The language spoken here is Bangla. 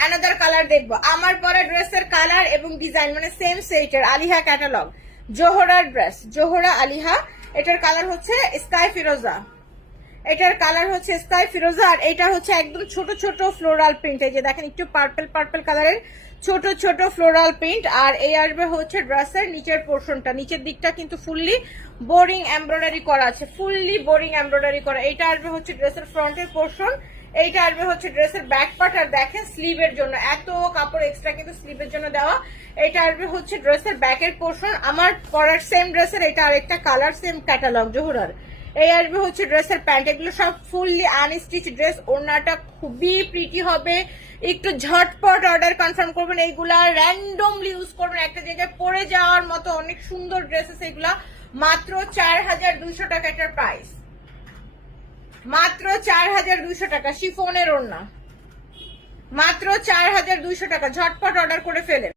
অ্যানাদার কালার দেখব। আমার পরা ড্রেসের কালার এবং ডিজাইন মানে সেম সেটের আলিহা ক্যাটালগ জোহরার ড্রেস জোহরা, আলিহা। এটার কালার হচ্ছে স্কাই ফিরোজা এটার কালার হচ্ছে স্কাই ফিরোজা আর এটা হচ্ছে একদম ছোট ছোট ফ্লোরাল প্রিন্ট এই যে দেখেন, একটু পার্পল পার্পল কালারের ছোট ছোট ফ্লোরাল প্রিন্ট আর এই আসবে হচ্ছে ড্রেসের নিচের পোর্শনটা নিচের দিকটা কিন্তু ফুললি বোরিং এমব্রয়ডারি করা আছে। ফুললি বোরিং এমব্রয়ডারি করা। এটা আসবে হচ্ছে ড্রেসের ফ্রন্টের পোর্শন এইটা আসবে হচ্ছে ড্রেসের ব্যাক পার্ট আর দেখেন স্লিভের জন্য। এত কাপড় এক্সট্রা কিন্তু স্লিভের জন্য দেওয়া। এটা আসবে হচ্ছে ড্রেসের ব্যাকের পোর্শন আমার পরার সেম ড্রেসের এটা আরেকটা কালার সেম ক্যাটালগ জোহরার এই আসবে হচ্ছে ড্রেসের প্যান্ট এগুলো সব ফুললি আনস্টিচ ড্রেস ওড়নাটা খুবই প্রিটি হবে। একটু ঝটপট অর্ডার কনফার্ম করবেন। এইগুলা র্যান্ডমলি ইউজ করবেন। একটা জায়গায় পরে যাওয়ার মতো অনেক সুন্দর ড্রেসেস এগুলা। মাত্র চার হাজার দুইশো টাকা প্রাইস মাত্র চার হাজার দুইশো টাকা। শিফনের ওড়না। মাত্র চার হাজার দুইশো টাকা। ঝটপট অর্ডার করে ফেলেন